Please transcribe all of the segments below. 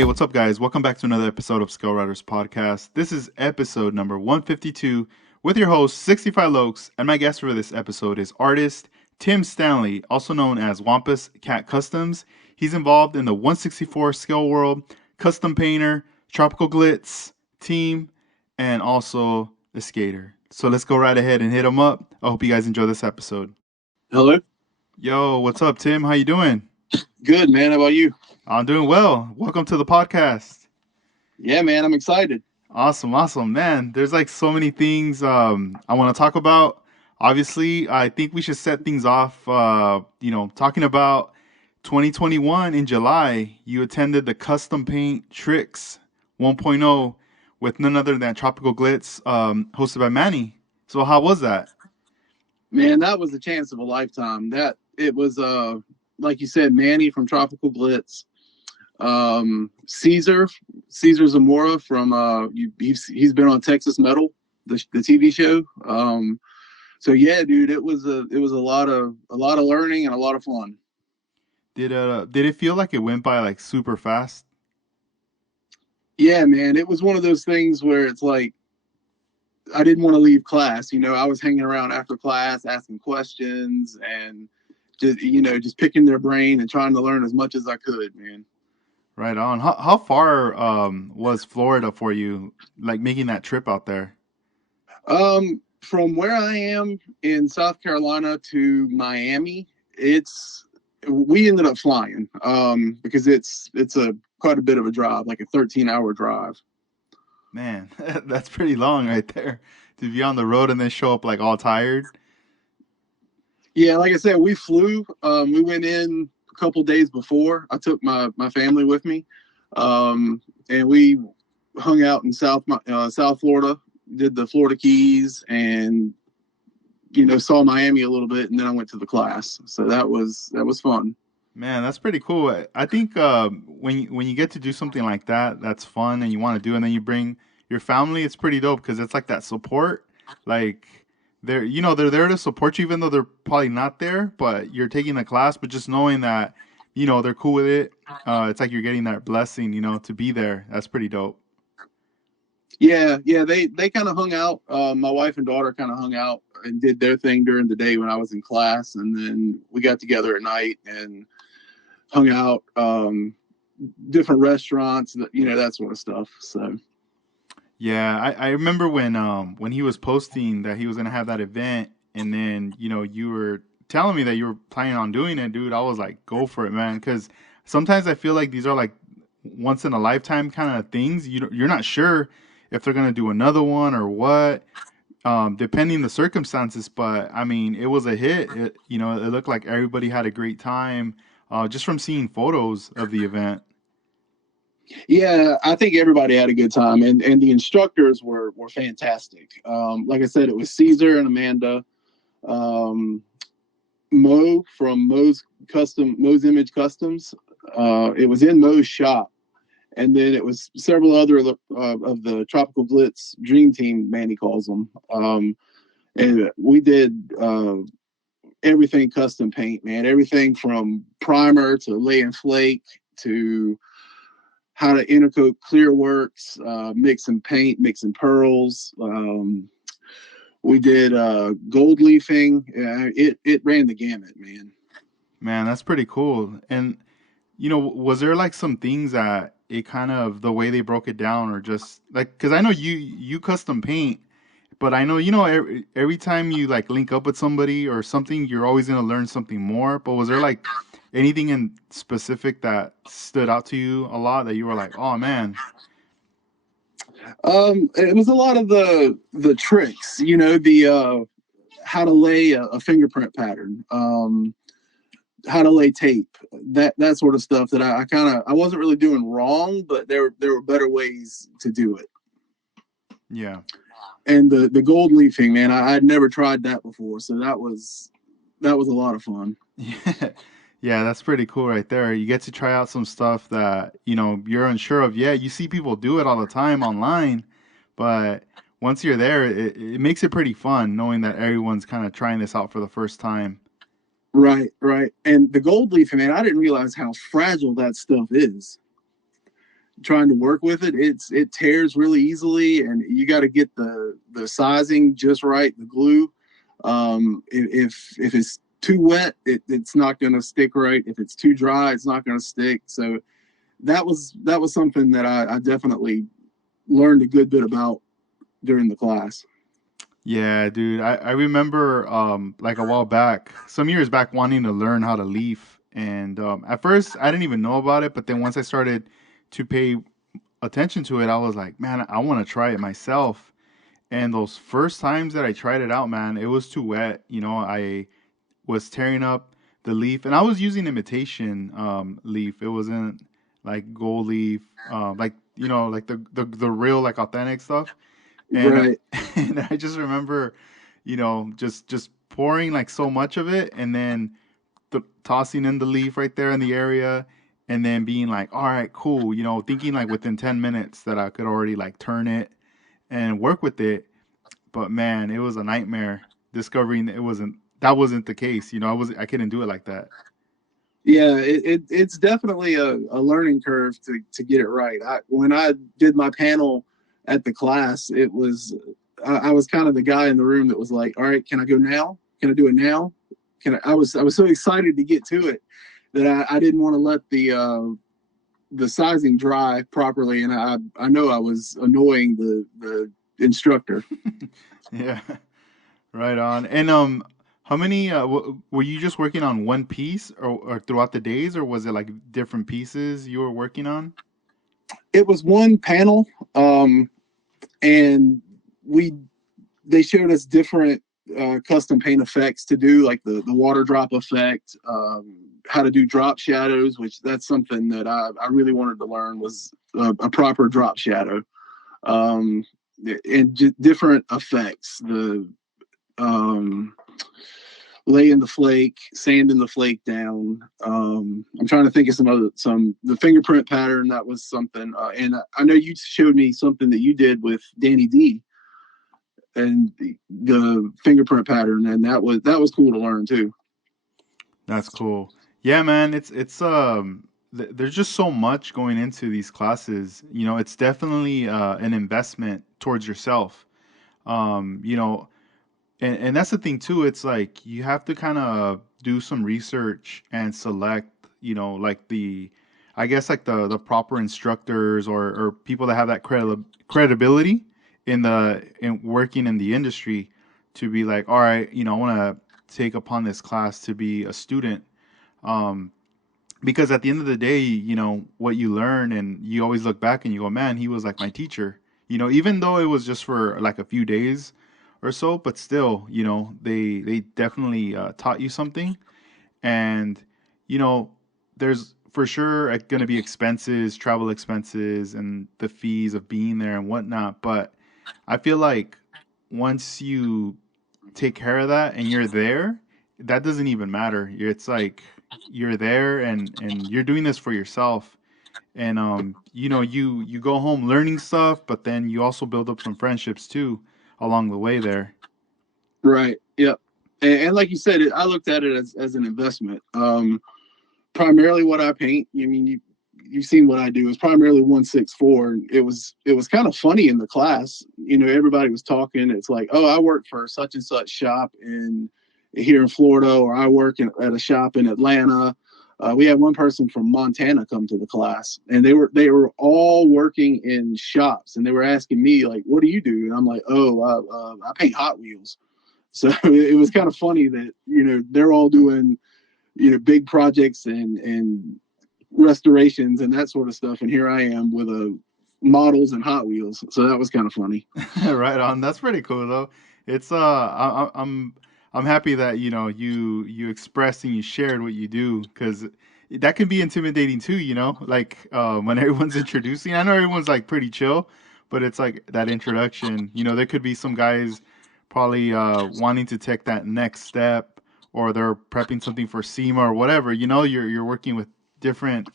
Hey, what's up, guys? Welcome back to another episode of Skill Riders Podcast. This is episode number 152 with your host, 65 Lokes, and my guest for this episode is artist Tim Stanley, also known as Wampus Cat Customs. He's involved in the 164 scale world, custom painter, tropical glitz, team, and also a skater. So let's go right ahead and hit him up. I hope you guys enjoy this episode. Hello. Yo, what's up, Tim? How you doing? Good, man. How about you? I'm doing well. Welcome to the podcast. Yeah, man. I'm excited. Awesome, man. There's like so many things I want to talk about. Obviously, I think we should set things off. Talking about 2021 in July. You attended the Custom Paint Tricks 1.0 with none other than Tropical Glitz, hosted by Manny. So how was that? Man, that was a chance of a lifetime. That it was like you said, Manny from Tropical Glitz. Caesar Zamora from he's been on Texas Metal, the TV show. So yeah, dude, it was a lot of learning and a lot of fun. Did it feel like it went by like super fast? Yeah, man, it was one of those things where it's like I didn't want to leave class. I was hanging around after class, asking questions and just picking their brain and trying to learn as much as I could, man. Right on. How far was Florida for you, like making that trip out there? From where I am in South Carolina to Miami, we ended up flying because it's a quite a bit of a drive, like a 13-hour drive. Man, that's pretty long right there to be on the road and then show up like all tired. Yeah, like I said, we flew. We went in a couple days before. I took my family with me, and we hung out in South Florida, did the Florida Keys, and saw Miami a little bit, and then I went to the class. So that was fun. Man, that's pretty cool. I think when you get to do something like that, that's fun and you want to do, and then you bring your family, it's pretty dope because it's like that support. Like they're there to support you, even though they're probably not there. But you're taking the class, but just knowing that they're cool with it. It's like you're getting that blessing, to be there. That's pretty dope. Yeah. They kind of hung out. My wife and daughter kind of hung out and did their thing during the day when I was in class, and then we got together at night and hung out, different restaurants, that sort of stuff. So Yeah, I remember when he was posting that he was gonna have that event, and then you were telling me that you were planning on doing it, dude. I was like, go for it, man, because sometimes I feel like these are like once in a lifetime kind of things. You're not sure if they're gonna do another one or what, depending the circumstances. But I mean, it was a hit. It looked like everybody had a great time, just from seeing photos of the event. yeah, I think everybody had a good time, and the instructors were fantastic. Like I said, it was Caesar and Amanda, um, Mo from Mo's Image Customs. It was in Mo's shop, and then it was several other of the Tropical Glitz Dream Team, Manny calls them. And we did everything custom paint, man. Everything from primer to lay and flake to how to intercoat clear works, mixing paint, mixing pearls. We did gold leafing. It ran the gamut, man. Man, that's pretty cool. And was there like some things that it kind of the way they broke it down, or just like because I know you custom paint, but I know every time you like link up with somebody or something, you're always gonna learn something more. But was there like anything in specific that stood out to you a lot that you were like, oh man? It was a lot of the tricks, the how to lay a fingerprint pattern, how to lay tape, that sort of stuff that I wasn't really doing wrong, but there were better ways to do it. Yeah. And the gold leafing, man, I'd never tried that before, so that was a lot of fun. Yeah. Yeah, that's pretty cool right there. You get to try out some stuff that, you're unsure of. Yeah, you see people do it all the time online, but once you're there, it makes it pretty fun knowing that everyone's kind of trying this out for the first time. Right. And the gold leafing, man, I didn't realize how fragile that stuff is. trying to work with it, it tears really easily, and you got to get the sizing just right, the glue. If it's too wet, it's not going to stick right. If it's too dry, it's not going to stick. So that was something that I definitely learned a good bit about during the class. Yeah, dude. I remember like a while back, some years back, wanting to learn how to leaf. And at first I didn't even know about it, but then once I started to pay attention to it, I was like, man, I want to try it myself. And those first times that I tried it out, man, it was too wet. I was tearing up the leaf, and I was using imitation leaf. It wasn't like gold leaf, like like the real like authentic stuff. And Right. and I just remember, just pouring like so much of it, and then tossing in the leaf right there in the area, and then being like, all right, cool, thinking like within 10 minutes that I could already like turn it and work with it. But man, it was a nightmare discovering that wasn't the case. I couldn't do it like that. Yeah, it's definitely a learning curve to get it right. When I did my panel at the class, I was kind of the guy in the room that was like, "All right, can I go now? Can I do it now? Can I was so excited to get to it that I didn't want to let the sizing dry properly, and I know I was annoying the instructor. Yeah, right on. And how many were you just working on one piece, or throughout the days, or was it like different pieces you were working on? It was one panel, and we they showed us different custom paint effects to do, like the water drop effect, how to do drop shadows, which that's something that I really wanted to learn, was a proper drop shadow, um, and different effects. The um, laying the flake, sanding the flake down. I'm trying to think of the fingerprint pattern. That was something, and I know you showed me something that you did with Danny D and the fingerprint pattern, and that was cool to learn too. That's cool. Yeah, man, there's just so much going into these classes. It's definitely an investment towards yourself. You know, and that's the thing too. It's like you have to kind of do some research and select, like I guess like the proper instructors, or people that have that credibility in working in the industry, to be like, all right, I want to take upon this class to be a student. Um, because at the end of the day, what you learn, and you always look back and you go, man, he was like my teacher. Even though it was just for like a few days or so, but still, they definitely taught you something. And you know, there's for sure going to be expenses, travel expenses, and the fees of being there and whatnot. But I feel like once you take care of that and you're there, that doesn't even matter. It's like you're there, and you're doing this for yourself. And you go home learning stuff, but then you also build up some friendships too along the way there. Right. Yep. And like you said, I looked at it as an investment. Primarily what I paint. I mean, you've seen what I do. Is primarily 164. It was kind of funny in the class. Everybody was talking. It's like, oh, I work for such and such shop in here in Florida, or I work at a shop in Atlanta. We had one person from Montana come to the class, and they were all working in shops, and they were asking me like, "What do you do?" And I'm like, "Oh, I paint Hot Wheels." So it was kind of funny that they're all doing big projects and restorations and that sort of stuff, and here I am with a models and Hot Wheels. So that was kind of funny. Right on. That's pretty cool though. It's I'm happy that you expressed and you shared what you do, because that can be intimidating too. Like when everyone's introducing. I know everyone's like pretty chill, but it's like that introduction. There could be some guys probably wanting to take that next step, or they're prepping something for SEMA or whatever. You're working with different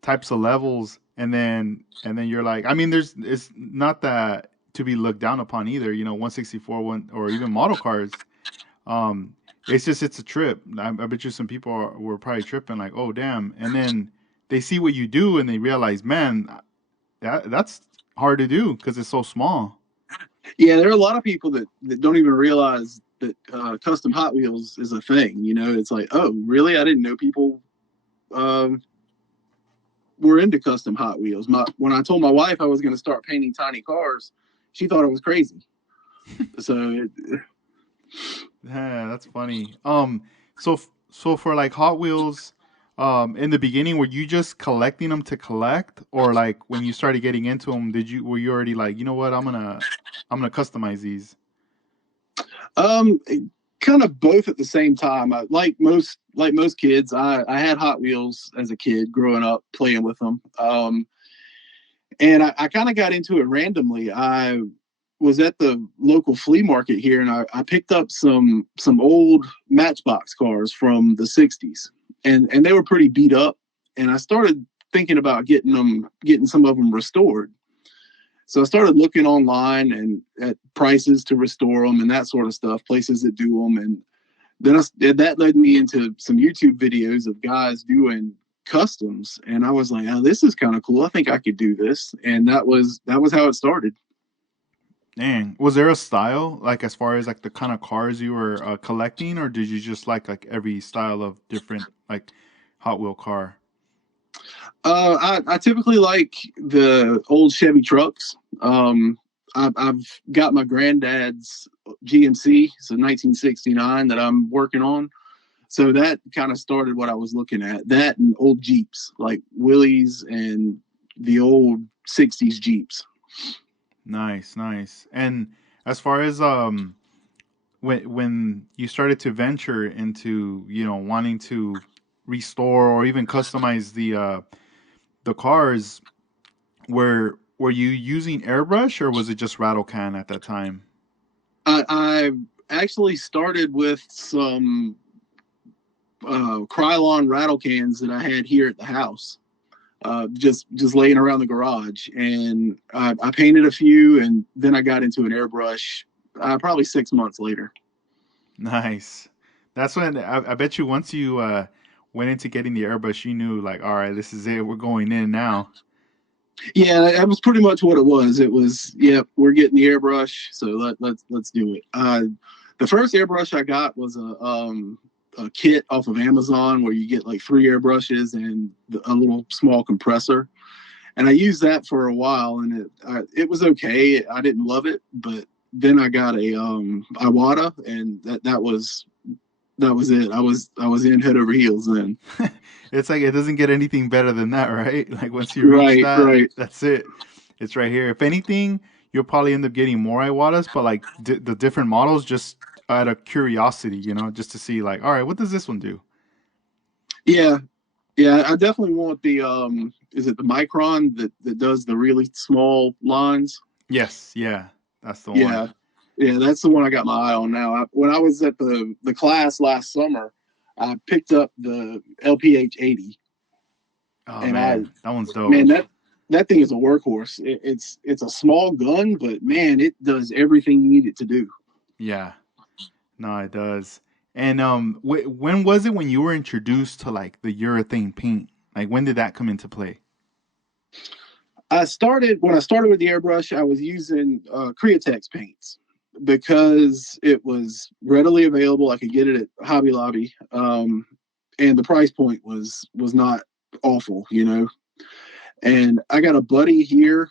types of levels, and then you're like, I mean, it's not that to be looked down upon either. 164 one, or even model cars. It's just it's a trip. I bet you some people were probably tripping like, oh damn, and then they see what you do and they realize, man, that's hard to do because it's so small. Yeah, there are a lot of people that don't even realize that custom Hot Wheels is a thing. You know, it's like, oh, really? I didn't know people um, were into custom Hot Wheels. When I told my wife I was going to start painting tiny cars, she thought it was crazy. So, Yeah, that's funny. So for like Hot Wheels, in the beginning, were you just collecting them to collect, or like when you started getting into them, were you already like, you know what, I'm gonna customize these? um, kind of both at the same time. Like most kids, I had Hot Wheels as a kid growing up playing with them. And I kind of got into it randomly. I was at the local flea market here, and I picked up some old Matchbox cars from the '60s, and they were pretty beat up. And I started thinking about getting some of them restored. So I started looking online and at prices to restore them and that sort of stuff, places that do them, and that led me into some YouTube videos of guys doing customs, and I was like, oh, this is kind of cool. I think I could do this, and that was how it started. Dang, was there a style like as far as like the kind of cars you were collecting, or did you just like every style of different like Hot Wheel car? I typically like the old Chevy trucks. I've got my granddad's GMC, so 1969 that I'm working on. So that kind of started what I was looking at. That and old Jeeps, like Willys and the old '60s Jeeps. Nice, nice. And as far as when you started to venture into wanting to restore or even customize the cars, were you using airbrush or was it just rattle can at that time? I actually started with some Krylon rattle cans that I had here at the house, just laying around the garage, and I painted a few, and then I got into an airbrush probably 6 months later. Nice. That's when I bet you once you went into getting the airbrush, you knew like, all right, this is it. We're going in now. Yeah, that was pretty much what it was. It was, yeah, we're getting the airbrush, so let's do it. The first airbrush I got was a kit off of Amazon where you get like 3 airbrushes and a little small compressor, and I used that for a while, and it was okay. I didn't love it, but then I got a Iwata, and that was it. I was in head over heels then. It's like it doesn't get anything better than that, right? Like once you reach Right, that, right. that's it. It's right here. If anything, you'll probably end up getting more Iwatas, but like the different models just out of curiosity, just to see like, all right, what does this one do? Yeah, yeah. I definitely want the is it the Micron that does the really small lines? Yes, yeah, that's the one. Yeah, yeah. That's the one I got my eye on now. When I was at the class last summer, I picked up the LPH 80, Oh and man, that one's dope. man, that thing is a workhorse. It's a small gun, but man, it does everything you need it to do. Yeah, no, it does. And when was it when you were introduced to like the urethane paint? Like when did that come into play? When I started with the airbrush, I was using Createx paints because it was readily available. I could get it at Hobby Lobby, and the price point was not awful, you know. And I got a buddy here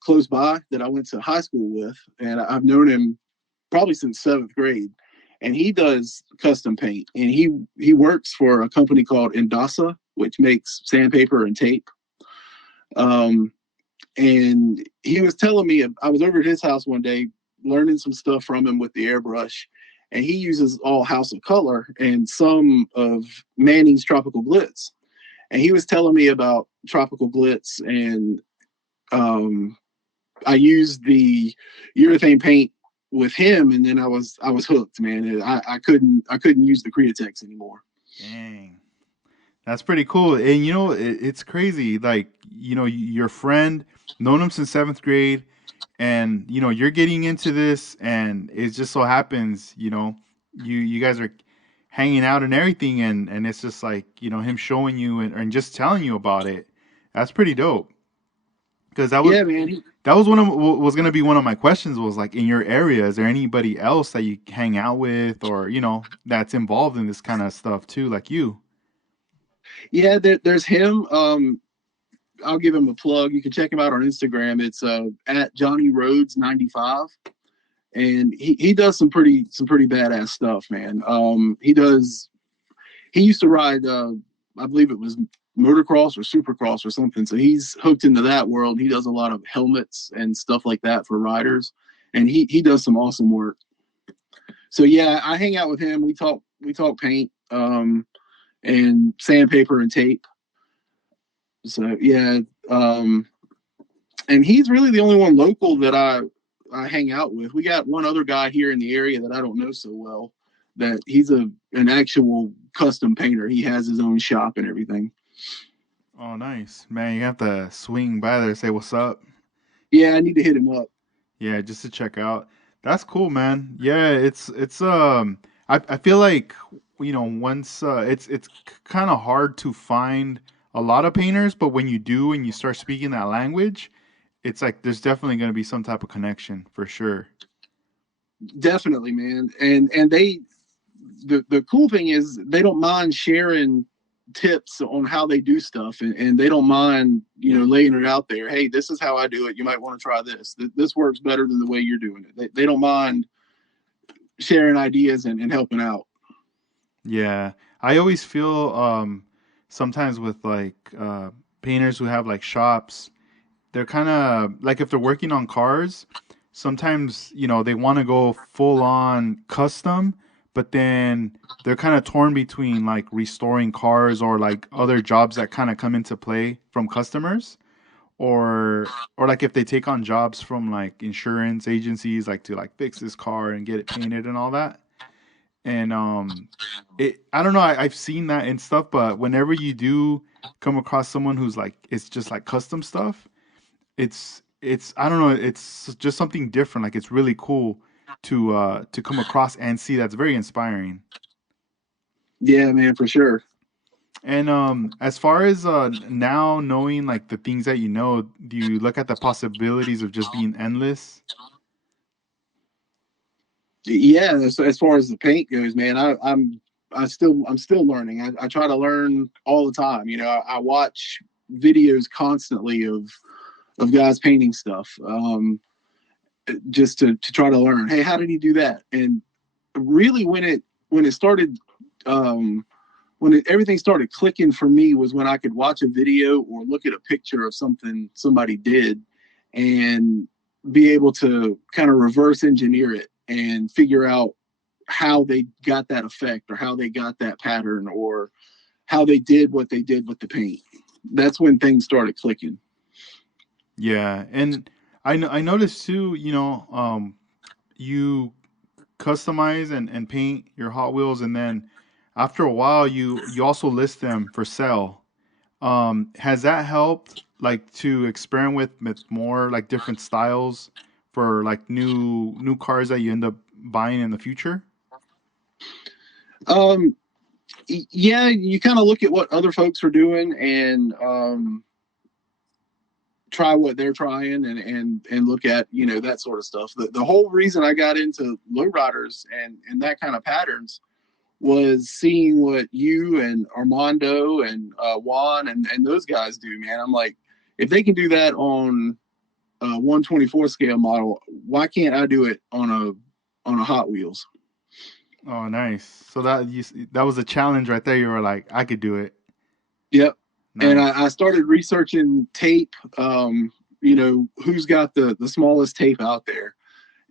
close by that I went to high school with, and I've known him probably since 7th grade. And he does custom paint, and he works for a company called Indasa, which makes sandpaper and tape. Um, and he was telling me, I was over at his house one day learning some stuff from him with the airbrush, and he uses all House of Color and some of Manning's Tropical Glitz. And he was telling me about Tropical Glitz, and um, I used the urethane paint with him, and then I was hooked, man. I couldn't use the Createx anymore. Dang. That's pretty cool. And it's crazy. Like, your friend, known him since 7th grade, and you're getting into this, and it just so happens, you guys are hanging out and everything, and it's just like, him showing you and just telling you about it. That's pretty dope. Because Yeah, man. that was one of was gonna be one of my questions, was like, in your area, is there anybody else that you hang out with, or that's involved in this kind of stuff too, like you? Yeah, there's him. I'll give him a plug. You can check him out on Instagram. It's at Johnny Rhodes 95, and he does some pretty badass stuff, man. He used to ride, I believe it was motocross or supercross or something. So he's hooked into that world. He does a lot of helmets and stuff like that for riders, and he does some awesome work. So yeah, I hang out with him. We talk paint, and sandpaper and tape. So yeah, um, and he's really the only one local that I hang out with. We got one other guy here in the area that I don't know so well. That he's an actual custom painter. He has his own shop and everything. Oh, nice, man. You have to swing by there, say what's up. Yeah, I need to hit him up. Yeah, just to check out. That's cool, man. Yeah, it's I feel like, once it's kind of hard to find a lot of painters, but when you do and you start speaking that language, it's like there's definitely going to be some type of connection for sure. Definitely, man. And the cool thing is they don't mind sharing tips on how they do stuff, and they don't mind laying it out there. Hey, this is how I do it. You might want to try this. This works better than the way you're doing it. They don't mind sharing ideas and helping out. Yeah, I always feel sometimes with like painters who have like shops, they're kind of like, if they're working on cars, sometimes they want to go full on custom, but then they're kind of torn between like restoring cars or like other jobs that kind of come into play from customers, or like if they take on jobs from like insurance agencies, like to like fix this car and get it painted and all that. And I don't know, I've seen that and stuff, but whenever you do come across someone who's like, it's just like custom stuff, it's I don't know, it's just something different. Like, it's really cool to come across and see. That's very inspiring. Yeah, man, for sure. And as far as now knowing like the things that do you look at the possibilities of just being endless? Yeah, as far as the paint goes, man, I'm still learning. I try to learn all the time. I watch videos constantly of guys painting stuff, just to try to learn. Hey, how did he do that? And really, when it started, um, everything started clicking for me was when I could watch a video or look at a picture of something somebody did, and be able to kind of reverse engineer it and figure out how they got that effect or how they got that pattern or how they did what they did with the paint. That's when things started clicking. Yeah, and I noticed too, you customize and paint your Hot Wheels, and then after a while you also list them for sale. Has that helped like to experiment with more like different styles for like new cars that you end up buying in the future? Um, yeah, you kind of look at what other folks are doing and try what they're trying and look at that sort of stuff. The whole reason I got into lowriders and that kind of patterns was seeing what you and Armando and Juan and those guys do, man. I'm like, if they can do that on a 124 scale model, why can't I do it on a Hot Wheels? Oh, nice. So that was a challenge right there. You were like, I could do it. Yep. And Nice. I started researching tape. Who's got the smallest tape out there,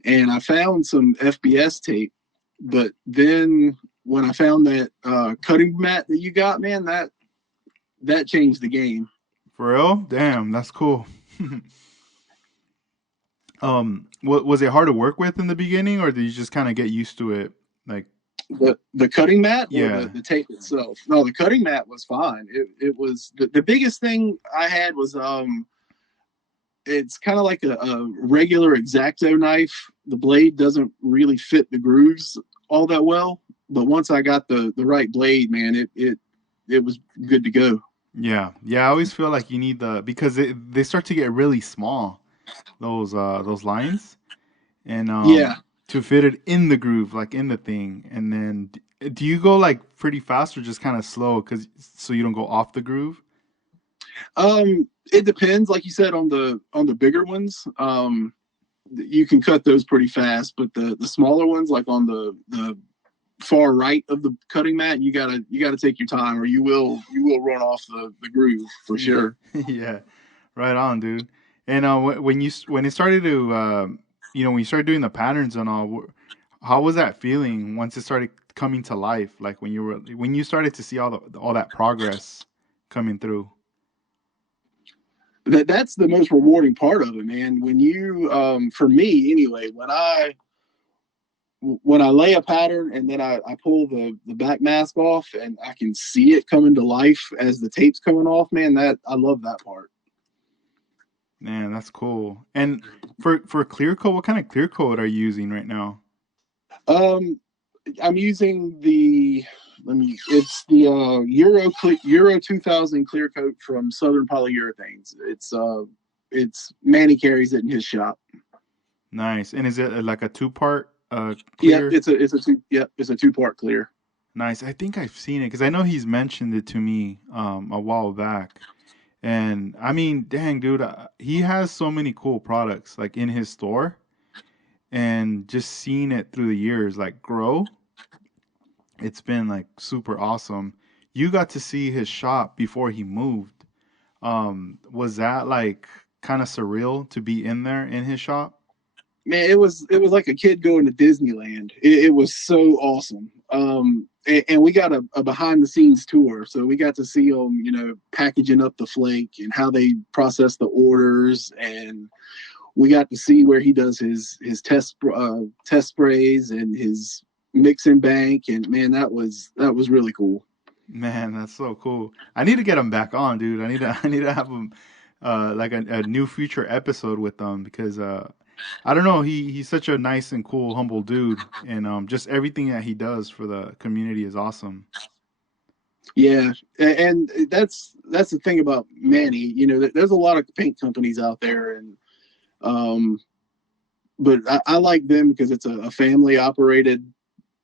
and I found some FBS tape. But then when I found that cutting mat that you got, man, that changed the game. For real? Damn, that's cool. Was it hard to work with in the beginning, or did you just kind of get used to it? Like, The cutting mat or yeah. the tape itself? No, the cutting mat was fine. It was the biggest thing I had was it's kind of like a regular X-Acto knife. The blade doesn't really fit the grooves all that well. but once I got the right blade, man, it was good to go. Yeah, yeah. I always feel like you need because they start to get really small, those lines, and Yeah. to fit it in the groove, like in the thing. And then do you go like pretty fast or just kind of slow, cause so you don't go off the groove? It depends, like you said, on the bigger ones. You can cut those pretty fast, but the smaller ones, like on the far right of the cutting mat, you gotta take your time, or you will run off the groove for Yeah, sure. yeah, right on, dude. And when it started to when you started doing the patterns and all, how was that feeling once it started coming to life? Like when you started to see all that progress coming through. That's the most rewarding part of it, man. When you, for me anyway, when I lay a pattern and then I pull the back mask off and I can see it coming to life as the tape's coming off, man, that I love that part. Man, that's cool. And for clear coat, what kind of clear coat are you using right now? Um, I'm using it's the Euro 2000 clear coat from Southern Polyurethanes. It's Manny carries it in his shop. Nice. And is it like a two part Yep, clear? it's a two-part clear. Nice. I think I've seen it because I know he's mentioned it to me a while back. And I mean, dang, dude, he has so many cool products like in his store, and just seeing it through the years like grow, it's been like super awesome. You got to see his shop before he moved. Was that like kind of surreal to be in there in his shop? Man, it was like a kid going to Disneyland. It was so awesome. And we got a behind the scenes tour, so we got to see them, packaging up the flake and how they process the orders, and we got to see where he does his test sprays and his mix and bank, and man, that was really cool. Man, that's so cool. I need to get him back on, dude. I need to have him like a new future episode with them because I don't know, he's such a nice and cool, humble dude, and just everything that he does for the community is awesome. Yeah, and that's the thing about Manny. There's a lot of paint companies out there, and um, but I like them because it's a family operated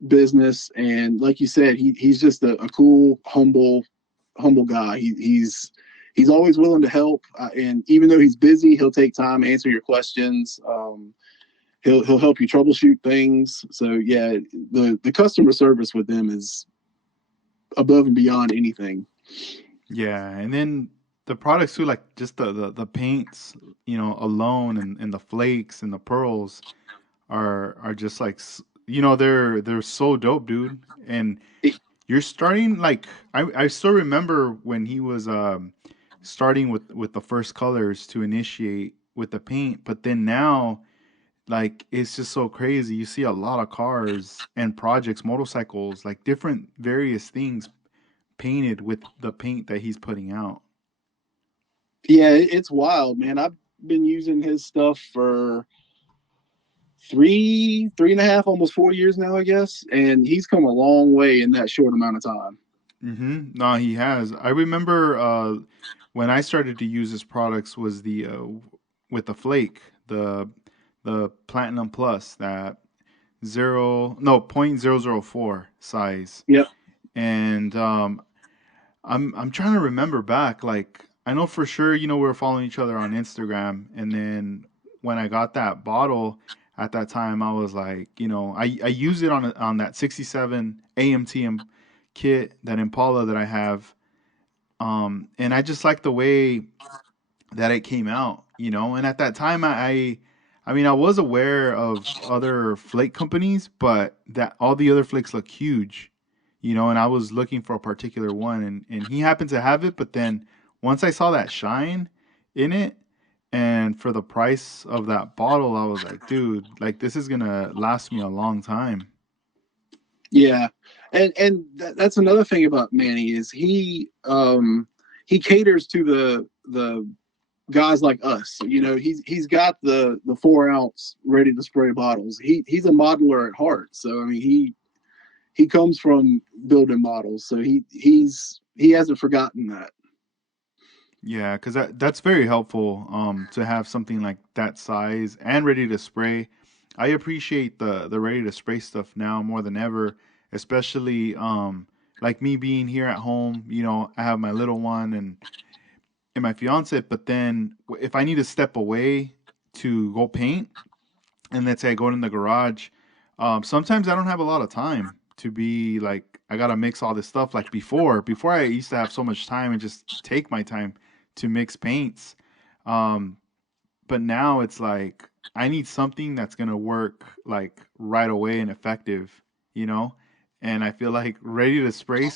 business, and like you said, he's just a cool, humble guy. He's always willing to help, and even though he's busy, he'll take time to answer your questions. He'll help you troubleshoot things. So yeah, the customer service with them is above and beyond anything. Yeah, and then the products too, like just the paints, alone, and the flakes and the pearls are just like they're so dope, dude. And you're starting like I still remember when he was starting with the first colors to initiate with the paint, but then now like it's just so crazy. You see a lot of cars and projects, motorcycles, like different various things painted with the paint that he's putting out. Yeah, it's wild, man. I've been using his stuff for three and a half, almost 4 years now, I guess. And he's come a long way in that short amount of time. No, he has. I remember when I started to use his products was the with the flake, the Platinum Plus, that zero no 0.004 size. Yep. And I'm trying to remember back. Like I know for sure, we were following each other on Instagram, and then when I got that bottle at that time, I was like, I used it on that 67 AMTM kit, that Impala that I have, and I just like the way that it came out, And at that time, I mean, I was aware of other flake companies, but that all the other flakes look huge, And I was looking for a particular one, and he happened to have it. But then once I saw that shine in it, and for the price of that bottle, I was like, dude, like this is gonna last me a long time. Yeah. And that's another thing about Manny is he caters to the guys like us. He's got the 4 ounce ready to spray bottles. He's a modeler at heart. So I mean he comes from building models, so he hasn't forgotten that. Yeah, because that's very helpful to have something like that size and ready to spray. I appreciate the ready to spray stuff now more than ever, especially like me being here at home. You know, I have my little one and my fiance, but then if I need to step away to go paint, and let's say I go in the garage, sometimes I don't have a lot of time to be like I gotta mix all this stuff like before. Before I used to have so much time and just take my time to mix paints. Um, but now it's like I need something that's gonna work like right away and effective, you know? And I feel like ready to spray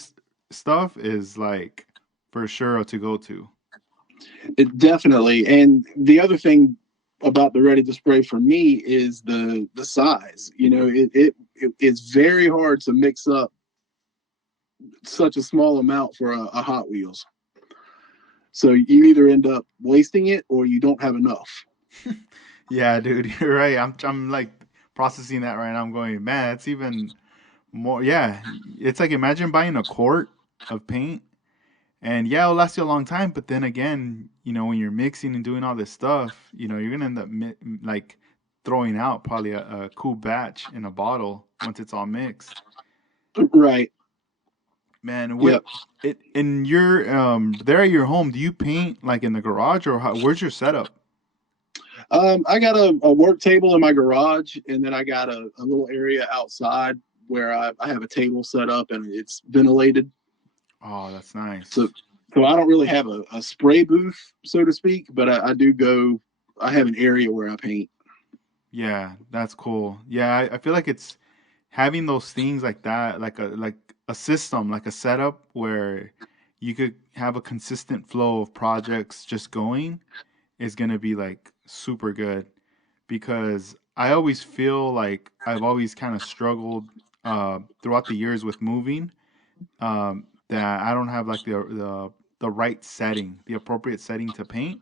stuff is like for sure a to go to. It definitely. And the other thing about the ready to spray for me is the size. You know, it's very hard to mix up such a small amount for a Hot Wheels. So you either end up wasting it or you don't have enough. Yeah, dude, you're right. I'm like processing that right now. I'm going, man, it's even more. Yeah, it's like imagine buying a quart of paint, and yeah, it'll last you a long time. But then again, you know, when you're mixing and doing all this stuff, you know, you're gonna end up like throwing out probably a cool batch in a bottle once it's all mixed. Right. Man, what Yep. it in your there at your home? Do you paint like in the garage or where's your setup? I got a work table in my garage, and then I got a little area outside where I have a table set up and it's ventilated. Oh, that's So nice. so I don't really have a spray booth, so to speak, but I do go. I have an area where I paint. Yeah, that's cool. Yeah, I feel like it's having those things like that, like a system, like a setup where you could have a consistent flow of projects just going is gonna be like super good because I always feel like I've always kind of struggled throughout the years with moving that I don't have like the right setting, the appropriate setting to paint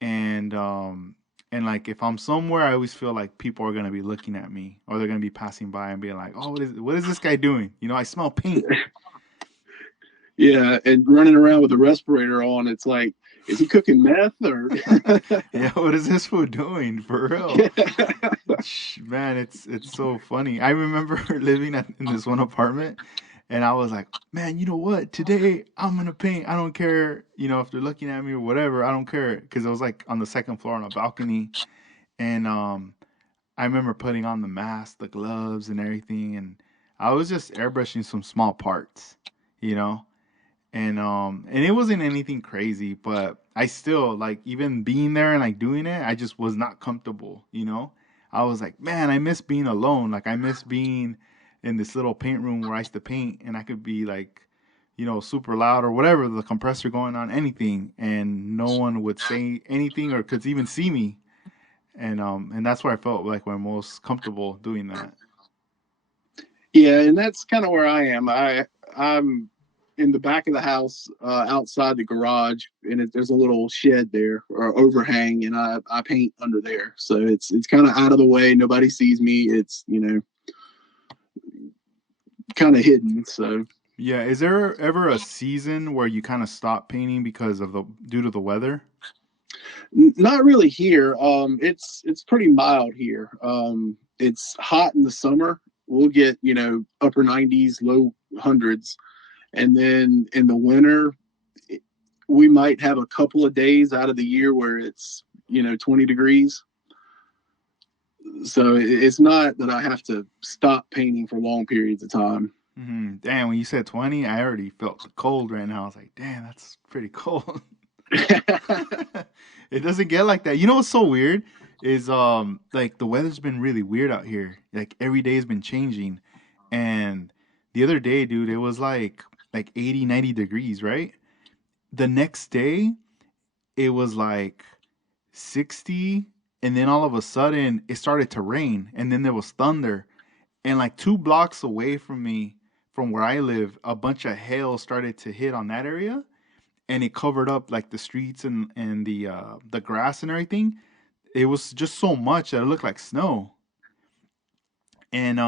and and like if I'm somewhere, I always feel like people are gonna be looking at me, or they're gonna be passing by and being like, "Oh, what is this guy doing?" You know, I smell paint. Yeah, and running around with a respirator on, it's like, is he cooking meth or? Yeah, what is this fool doing for real? Man, it's so funny. I remember living in this one apartment, and I was like, "Man, you know what? Today I'm gonna paint. I don't care, you know, if they're looking at me or whatever. I don't care." Because I was like on the second floor on a balcony, and I remember putting on the mask, the gloves, and everything, and I was just airbrushing some small parts, you know, and it wasn't anything crazy, but I still like even being there and like doing it, I just was not comfortable, you know. I was like, man, I miss being alone. Like I miss being in this little paint room where I used to paint, and I could be like, you know, super loud or whatever, the compressor going on, anything, and no one would say anything or could even see me and that's where I felt like I'm most comfortable doing that. Yeah, and that's kind of where I am. I'm in the back of the house, outside the garage, and there's a little shed there or overhang, and I paint under there. So it's kind of out of the way. Nobody sees me. It's kind of hidden. So Yeah, is there ever a season where you kind of stop painting because of the due to the weather? not really here. It's pretty mild here. It's hot in the summer. We'll get upper 90s, low hundreds, and then in the winter we might have a couple of days out of the year where it's 20 degrees. So it's not that I have to stop painting for long periods of time. Damn, when you said 20, I already felt the cold right now. I was like, damn, that's pretty cold. It doesn't get like that. You know what's so weird is like the weather's been really weird out here. Like every day has been changing. And the other day, dude, it was like 80, 90 degrees, right? The next day, it was like 60 and then all of a sudden it started to rain and then there was thunder and like 2 blocks away from me from where I live a bunch of hail started to hit on that area and it covered up like the streets and the grass and everything. It was just so much that it looked like snow. And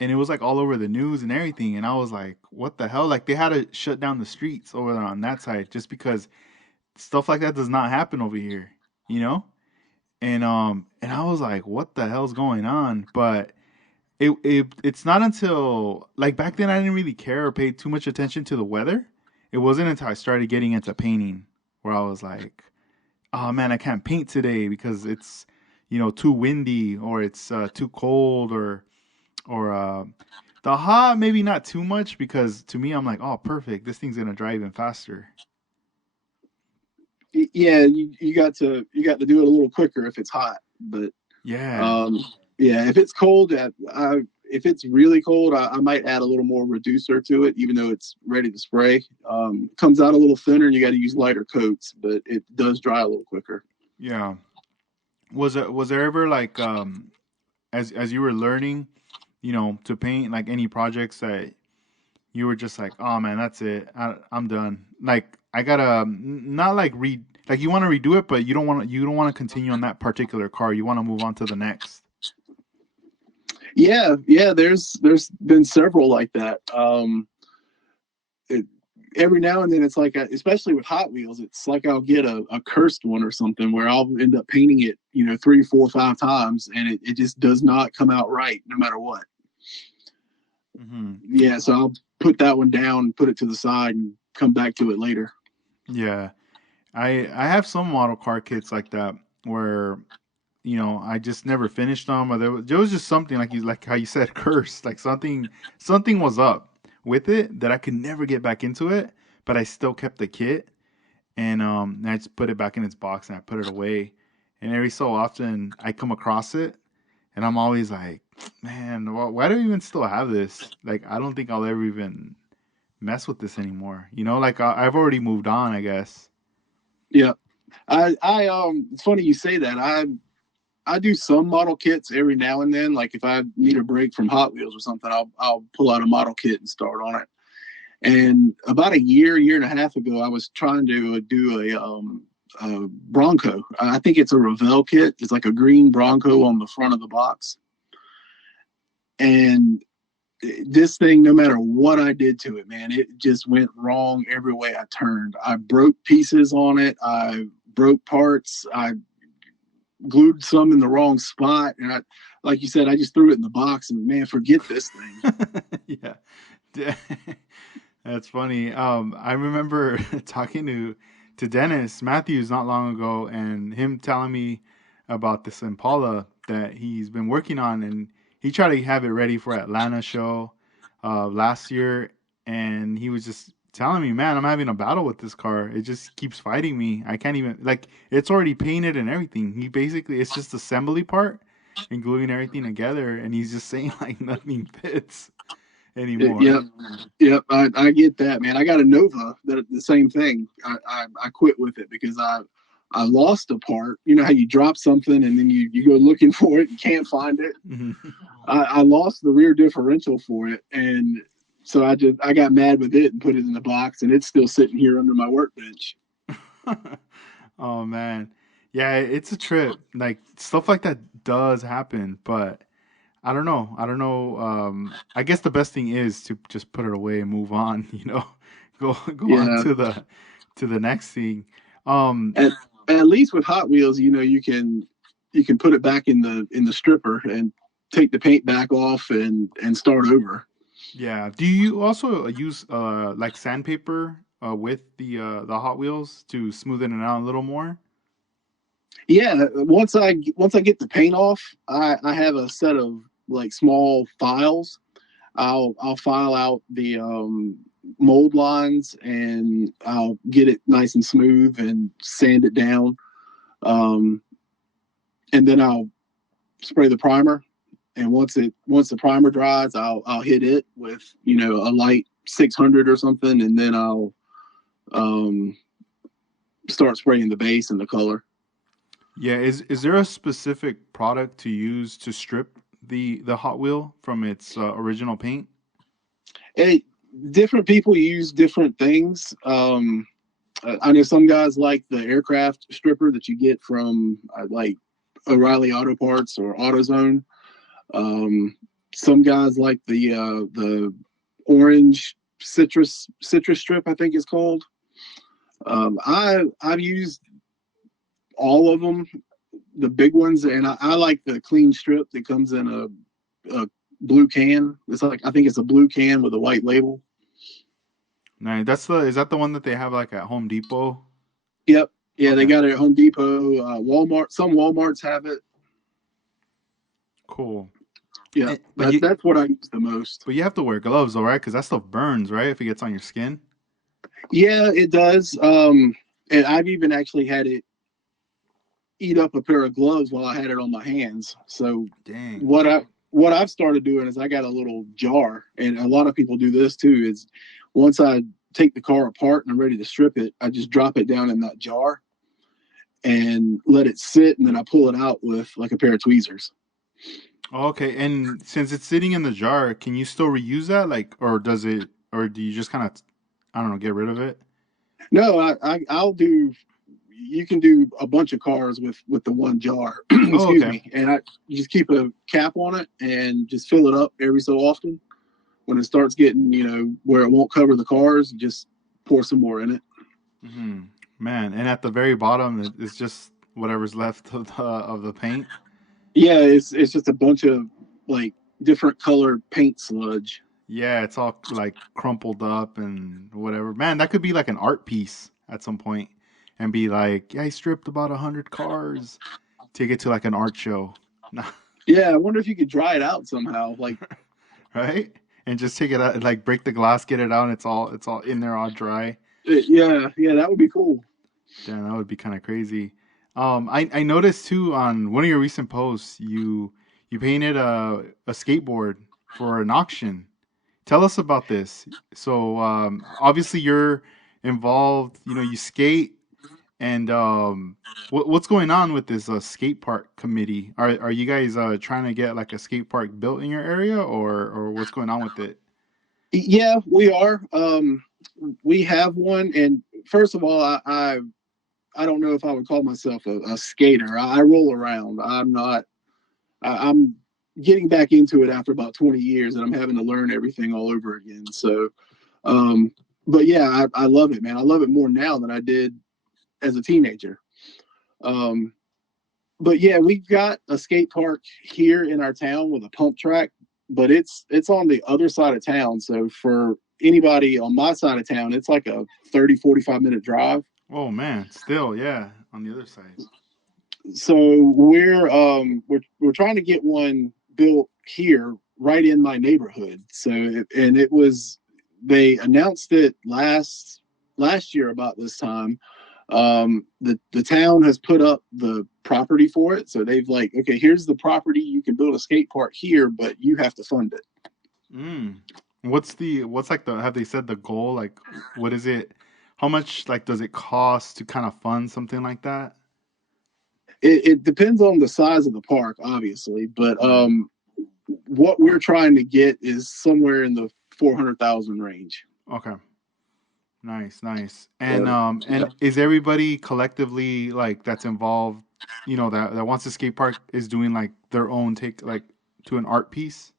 and it was like all over the news and everything. And I was like, what the hell? Like they had to shut down the streets over there on that side just because stuff like that does not happen over here, you know? And I was like, what the hell's going on? But it's not until like back then I didn't really care or pay too much attention to the weather. It wasn't until I started getting into painting where I was like, oh man, I can't paint today because it's too windy or it's too cold or the hot maybe not too much because to me I'm like, oh perfect, this thing's gonna drive even faster. Yeah, you got to do it a little quicker if it's hot, but Yeah. um, yeah, if it's cold, if it's really cold, I might add a little more reducer to it, even though it's ready to spray. Comes out a little thinner, and you got to use lighter coats, but it does dry a little quicker. Yeah. Was there ever like as you were learning, to paint like any projects that you were just like, oh man, that's it. I'm done. Like I gotta not like read like you want to redo it, but you don't want to continue on that particular car. You want to move on to the next. Yeah. There's been several like that. It, every now and then, it's like, especially with Hot Wheels, it's like I'll get a cursed one or something where I'll end up painting it, 3, 4, 5 times, and it just does not come out right, no matter what. Hmm. Yeah, so I'll put that one down, put it to the side, and come back to it later. Yeah, I have some model car kits like that where I just never finished them, or there was just something like how you said cursed, like something was up with it that I could never get back into it, but I still kept the kit and I just put it back in its box and I put it away, and every so often I come across it and I'm always like, man, why do I even still have this? Like I don't think I'll ever even mess with this anymore. Like I've already moved on, I guess. Yeah, it's funny you say that. I do some model kits every now and then. Like if I need a break from Hot Wheels or something, I'll pull out a model kit and start on it. And about a year and a half ago, I was trying to do a Bronco. I think it's a Revell kit. It's like a green Bronco on the front of the box. And this thing, no matter what I did to it, man, it just went wrong every way I turned. I broke pieces on it. I broke parts. I glued some in the wrong spot. And like you said, I just threw it in the box and man, forget this thing. Yeah. That's funny. I remember talking to Dennis Matthews not long ago, and him telling me about this Impala that he's been working on, and he tried to have it ready for Atlanta show last year, and he was just telling me, man, I'm having a battle with this car. It just keeps fighting me. I can't even like it's already painted and everything. He basically it's just assembly part and gluing everything together, and he's just saying like nothing fits anymore. Yep, yep. I get that, man. I got a Nova that the same thing. I quit with it because I lost a part. You know how you drop something and then you go looking for it and can't find it. I lost the rear differential for it, and so I got mad with it and put it in the box, and it's still sitting here under my workbench. Oh man. Yeah, it's a trip. Like stuff like that does happen, but I don't know. I don't know. I guess the best thing is to just put it away and move on, Go on Yeah, to the next thing. Um at, at least with Hot Wheels, you can put it back in the stripper and take the paint back off and start over. yeah. Do you also use like sandpaper with the Hot Wheels to smoothen it out a little more? Yeah, once I get the paint off, I have a set of like small files. I'll file out the mold lines and I'll get it nice and smooth and sand it down. Um, and then I'll spray the primer. And once the primer dries, I'll hit it with a light 600 or something, and then I'll um, start spraying the base and the color. Yeah, is there a specific product to use to strip the Hot Wheel from its original paint? It, different people use different things. I know some guys like the aircraft stripper that you get from like O'Reilly Auto Parts or AutoZone. Um, Some guys like the orange citrus strip, I think it's called. I've used all of them, the big ones, and I like the clean strip that comes in a blue can. It's like, I think it's a blue can with a white label. Nice. Is that the one that they have like at Home Depot? Yep. Yeah, they Okay, got it at Home Depot, Walmart. Some Walmarts have it. cool. Yeah, But you that's what I use the most. but you have to wear gloves though, right? Because that stuff burns, right? If it gets on your skin. Yeah, it does. And I've even actually had it eat up a pair of gloves while I had it on my hands. So Dang. what I've started doing is I got a little jar, and a lot of people do this too. Is once I take the car apart and I'm ready to strip it, I just drop it down in that jar and let it sit, and then I pull it out with like a pair of tweezers. Okay, and since it's sitting in the jar, can you still reuse that? Like, or does it, or do you just kind of, I don't know, get rid of it? No, I'll do. You can do a bunch of cars with the one jar. Oh, Excuse okay. me, and I just keep a cap on it and just fill it up every so often. When it starts getting, where it won't cover the cars, just pour some more in it. Hmm. Man, and at the very bottom, it's just whatever's left of the paint. Yeah, it's just a bunch of like different colored paint sludge. Yeah, it's all like crumpled up and whatever. Man, that could be like an art piece at some point, and be like, yeah, I stripped about 100 cars. Take it to like an art show, Yeah, I wonder if you could dry it out somehow. Like, right? And just take it out, like break the glass, get it out, and it's all in there, all dry. yeah, yeah, that would be cool. Damn, that would be kind of crazy. I noticed too on one of your recent posts, you painted a skateboard for an auction. Tell us about this. So obviously you're involved. You know, you skate, and what's going on with this skate park committee? Are you guys trying to get like a skate park built in your area, or what's going on with it? Yeah, we are. We have one, and first of all, I don't know if I would call myself a skater. I roll around. I'm not. I'm getting back into it after about 20 years, and I'm having to learn everything all over again. So, um, but yeah, I love it, man. I love it more now than I did as a teenager. Um, but yeah, we've got a skate park here in our town with a pump track, but it's on the other side of town. So for anybody on my side of town, it's like a 30-45 minute drive. Oh man, still, yeah, on the other side. So we're trying to get one built here right in my neighborhood. So and it was they announced it last year about this time. The town has put up the property for it, so they've like, okay, here's the property, you can build a skate park here, but you have to fund it. Mm. What's like the have they said the goal? Like what is it? How much like does it cost to kind of fund something like that? It depends on the size of the park, obviously, but Mm. what we're trying to get is somewhere in the 400,000 range. Okay. Nice, nice. So yeah. And is everybody collectively like that's involved, that wants to skate park is doing like their own take like to an art piece?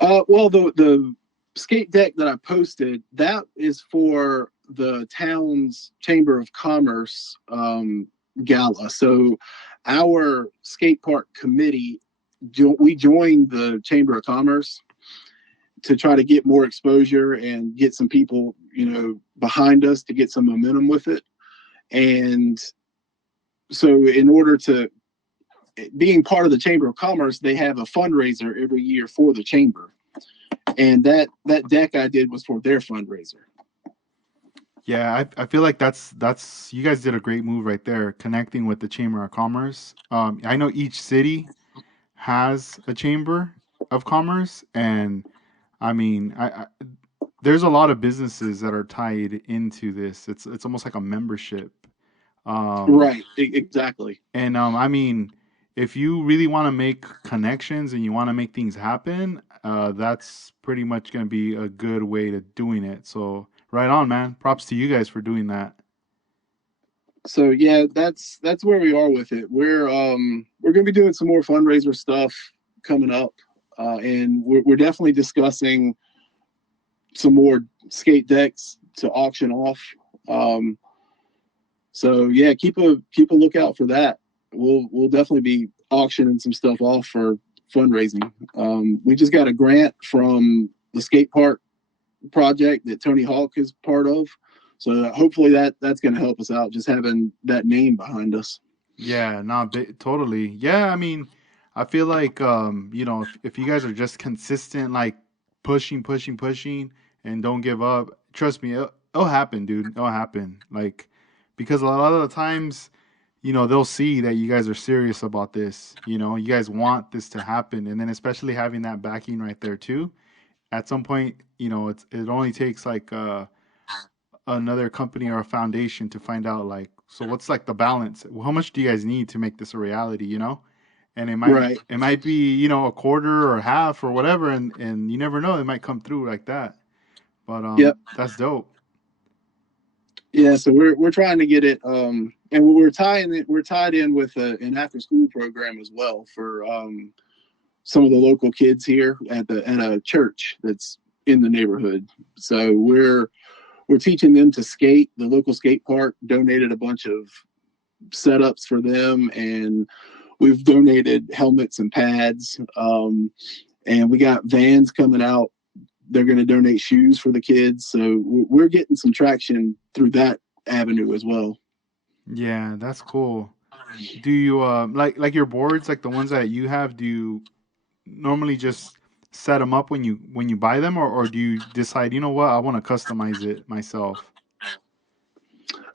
Well, the skate deck that I posted, that is for the town's Chamber of Commerce gala. So our skate park committee, we joined the Chamber of Commerce to try to get more exposure and get some people, behind us to get some momentum with it. And so in order to being part of the Chamber of Commerce, they have a fundraiser every year for the chamber, and that deck I did was for their fundraiser. Yeah, I feel like that's you guys did a great move right there, connecting with the Chamber of Commerce. I know each city has a Chamber of Commerce, and I mean, there's a lot of businesses that are tied into this. It's almost like a membership. Um, Right, exactly. and I mean, if you really want to make connections and you want to make things happen, that's pretty much going to be a good way to doing it. So right on, man. Props to you guys for doing that. So yeah, that's where we are with it. We're gonna be doing some more fundraiser stuff coming up. and we're definitely discussing some more skate decks to auction off. Um, so yeah, keep a lookout for that. We'll definitely be auctioning some stuff off for fundraising. We just got a grant from the skate park project that Tony Hawk is part of. So hopefully that's going to help us out, just having that name behind us. Yeah, not totally. Yeah, I mean, I feel like if you guys are just consistent, like pushing, pushing, pushing, and don't give up, trust me, it'll happen, dude. It'll happen. Like because a lot of the times, they'll see that you guys are serious about this. You guys want this to happen, and then especially having that backing right there too. At some point, it only takes like another company or a foundation to find out like so what's like the balance, how much do you guys need to make this a reality. And it might Right. it might be a quarter or half or whatever, and you never know, it might come through like that. But Yep. that's dope. Yeah. So we're trying to get it, and we're tied in with an after school program as well for some of the local kids here at a church that's in the neighborhood. So we're teaching them to skate. The local skate park donated a bunch of setups for them, and we've donated helmets and pads. And we got vans coming out. They're going to donate shoes for the kids. So we're getting some traction through that avenue as well. Yeah, that's cool. Do you like your boards, like the ones that you have, do you normally just set them up when you buy them, or do you decide, what, I want to customize it myself?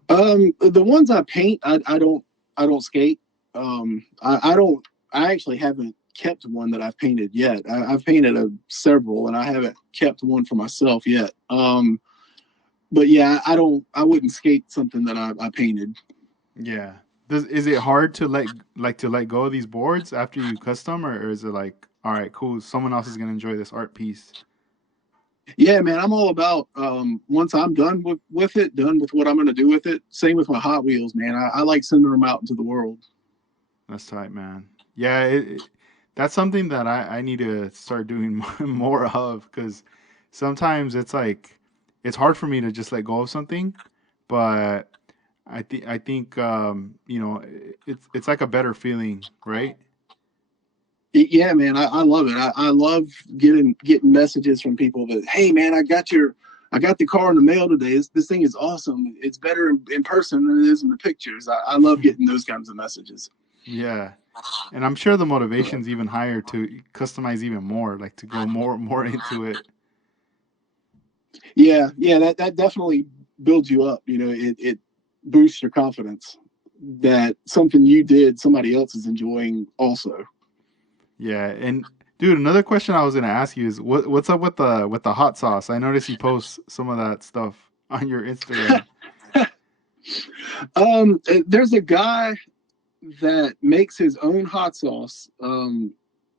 The ones I paint, I don't skate. I don't. I actually haven't kept one that I've painted yet. I've painted several, and I haven't kept one for myself yet. But yeah, I don't. I wouldn't skate something that I painted. Yeah. Is it hard to let go of these boards after you custom, or is it like, all right, cool, someone else is gonna enjoy this art piece? Yeah, man, I'm all about once I'm done with it, done with what I'm going to do with it. Same with my Hot Wheels, man. I like sending them out into the world. That's tight, man. Yeah, that's something that I need to start doing more of, because sometimes it's like it's hard for me to just let go of something, but I think it's like a better feeling, right? Yeah, man, I love it. I love getting messages from people that, hey, man, I got the car in the mail today. This thing is awesome. It's better in person than it is in the pictures. I love getting those kinds of messages. Yeah. And I'm sure the motivation's even higher to customize even more, like to go more into it. Yeah, yeah, that definitely builds you up. It boosts your confidence that something you did, somebody else is enjoying also. Yeah, and dude, another question I was gonna ask you is what's up with the hot sauce? I noticed you post some of that stuff on your Instagram. There's a guy that makes his own hot sauce.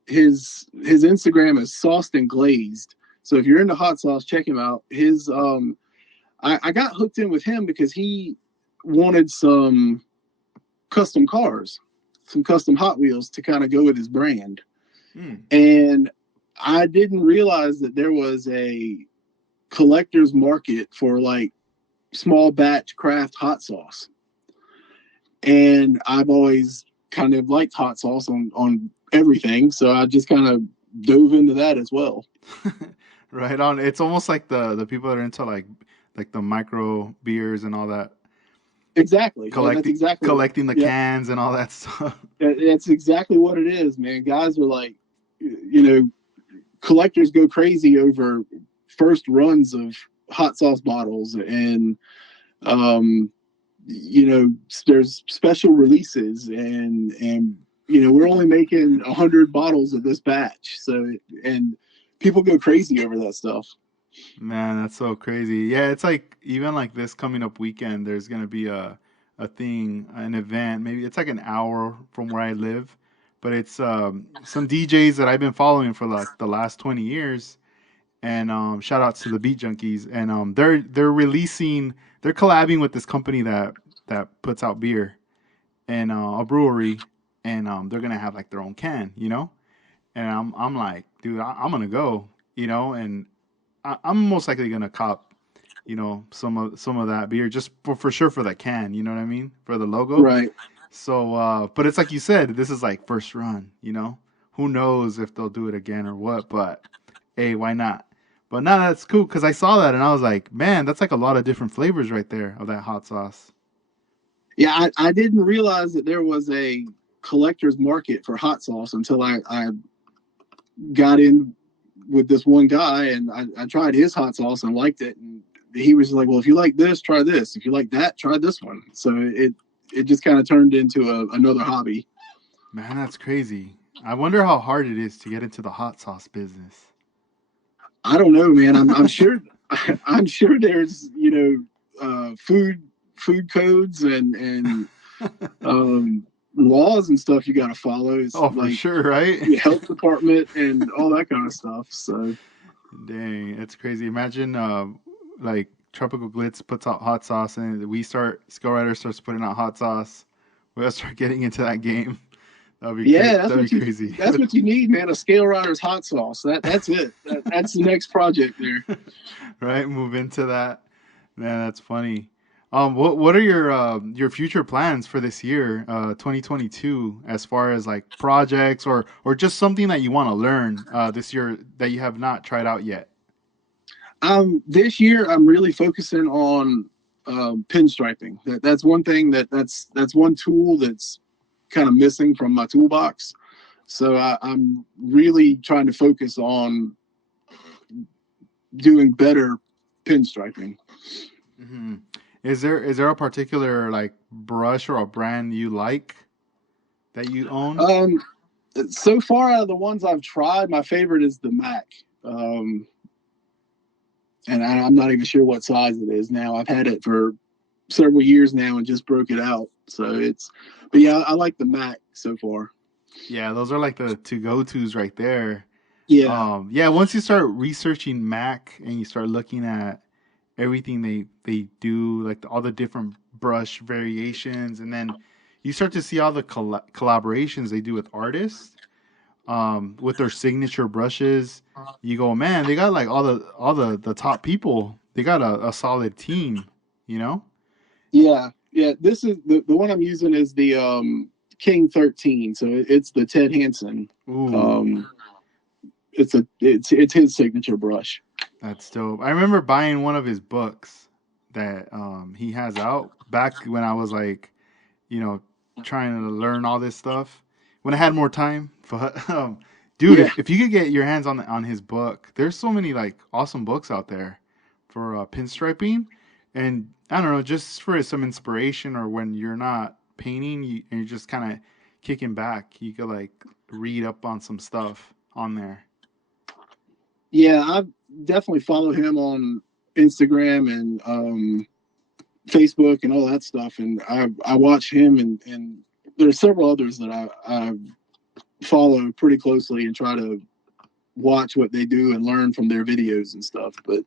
His Instagram is sauced and glazed. So if you're into hot sauce, check him out. I got hooked in with him because he wanted some custom cars, some custom Hot Wheels to kind of go with his brand. Hmm. And I didn't realize that there was a collector's market for like small batch craft hot sauce. And I've always kind of liked hot sauce on everything. So I just kind of dove into that as well. Right on. It's almost like the people that are into like the micro beers and all that, Exactly. That's collecting exactly. collecting the Yep. cans and all that stuff. That's exactly what it is, man. Guys are like, collectors go crazy over first runs of hot sauce bottles, and um, there's special releases, and we're only making 100 bottles of this batch, so and people go crazy over that stuff. Man, that's so crazy. Yeah, it's like even like this coming up weekend, there's gonna be a thing, an event. Maybe it's like an hour from where I live, but it's some DJs that I've been following for like the last 20 years. And shout outs to the Beat Junkies. And they're collabing with this company that puts out beer and a brewery, and they're gonna have like their own can. and I'm like, dude, I'm gonna go, and I'm most likely gonna cop, some of that beer just for sure for the can, you know what I mean, for the logo. Right. So, but it's like you said, this is like first run, Who knows if they'll do it again or what, but hey, why not? But no, that's cool because I saw that and I was like, man, that's like a lot of different flavors right there of that hot sauce. Yeah, I didn't realize that there was a collector's market for hot sauce until I got in with this one guy, and I tried his hot sauce and liked it. And he was like, "Well, if you like this, try this. If you like that, try this one." So it just kind of turned into another hobby. Man, that's crazy. I wonder how hard it is to get into the hot sauce business. I don't know, man. I'm sure I'm sure there's food codes and laws and stuff you got to follow. It's Oh, for like sure, right? the health department and all that kind of stuff. So Dang, it's crazy. Imagine, like Tropical Glitz puts out hot sauce, and Skull Rider starts putting out hot sauce. We'll start getting into that game. yeah, That'd be crazy. that's what you need, man. A Scale Rider's hot sauce. That's it. That's the next project there. Right, move into that. Man, that's funny. what are your future plans for this year, 2022, as far as like projects or just something that you want to learn this year that you have not tried out yet? This year I'm really focusing on pinstriping. That's one thing that's one tool that's kind of missing from my toolbox. So I'm really trying to focus on doing better pinstriping. Hmm. Is there a particular like brush or a brand you like that you own? Um, so far out of the ones I've tried, my favorite is the Mac. Um, and I'm not even sure what size it is now. I've had it for several years now and just broke it out. But yeah, I like the Mac so far. Yeah, those are like the two go tos right there. Yeah, Yeah, once you start researching Mac and you start looking at everything they do, like all the different brush variations, and then you start to see all the collaborations they do with artists, with their signature brushes. You go, man, they got like all the top people. They got a solid team, you know. yeah. This is the one I'm using is the King 13. So it's the Ted Hansen. Ooh, Um, it's his signature brush. that's dope. I remember buying one of his books that he has out back when I was like, you know, trying to learn all this stuff when I had more time. But dude, Yeah, if you could get your hands on his book, there's so many like awesome books out there for pinstriping, and I don't know, just for some inspiration or when you're not painting and you're just kind of kicking back, you could like read up on some stuff on there. yeah. I definitely follow him on Instagram and Facebook and all that stuff. And I watch him and there's several others that I follow pretty closely and try to watch what they do and learn from their videos and stuff. But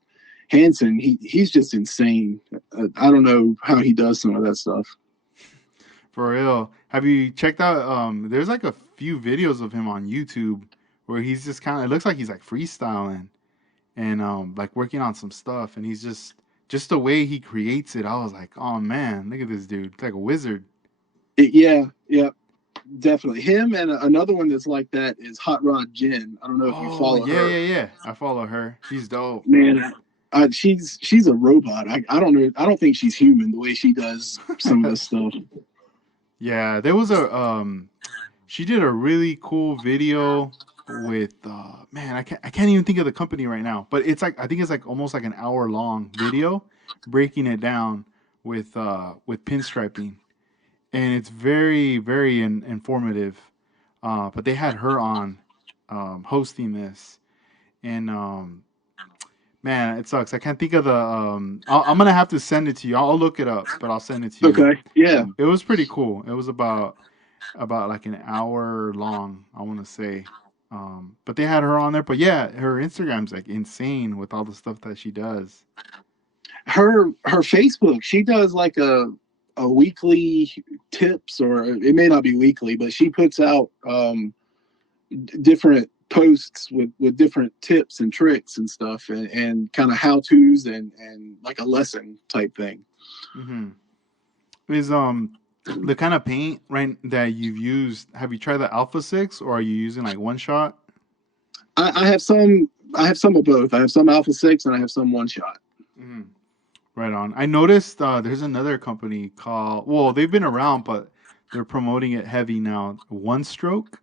Hanson, he's just insane. I don't know how he does some of that stuff. For real. Have you checked out there's like a few videos of him on YouTube where he's just kind of, it looks like he's like freestyling and like working on some stuff, and he's just the way he creates it. I was like, "Oh man, look at this dude. It's like a wizard." Yeah, definitely. Him and another one that's like that is Hot Rod Jen. I don't know if you Oh, follow yeah, her. yeah, yeah. I follow her. She's dope. Man, she's a robot. I don't know. I don't think she's human the way she does some of this stuff. Yeah, there was a she did a really cool video with man, I can't even think of the company right now, but it's like I think it's like almost like an hour long video breaking it down with pinstriping, and it's very very informative. But they had her on hosting this, and man, it sucks. I can't think of the I'm gonna have to send it to you. I'll look it up, but I'll send it to you. Okay. Yeah. It was pretty cool. It was about like an hour long, I want to say. But they had her on there. But yeah, her Instagram's like insane with all the stuff that she does. Her Facebook, she does like a weekly tips, or it may not be weekly, but she puts out different posts with different tips and tricks and stuff, and kind of how to's and like a lesson type thing. Mm-hmm. Is the kind of paint right that you've used? Have you tried the Alpha Six, or are you using like one shot? I have some. I have some of both. I have some Alpha Six and I have some one shot. Mm-hmm. Right on. I noticed there's another company called. Well, they've been around, but they're promoting it heavy now. One Stroke.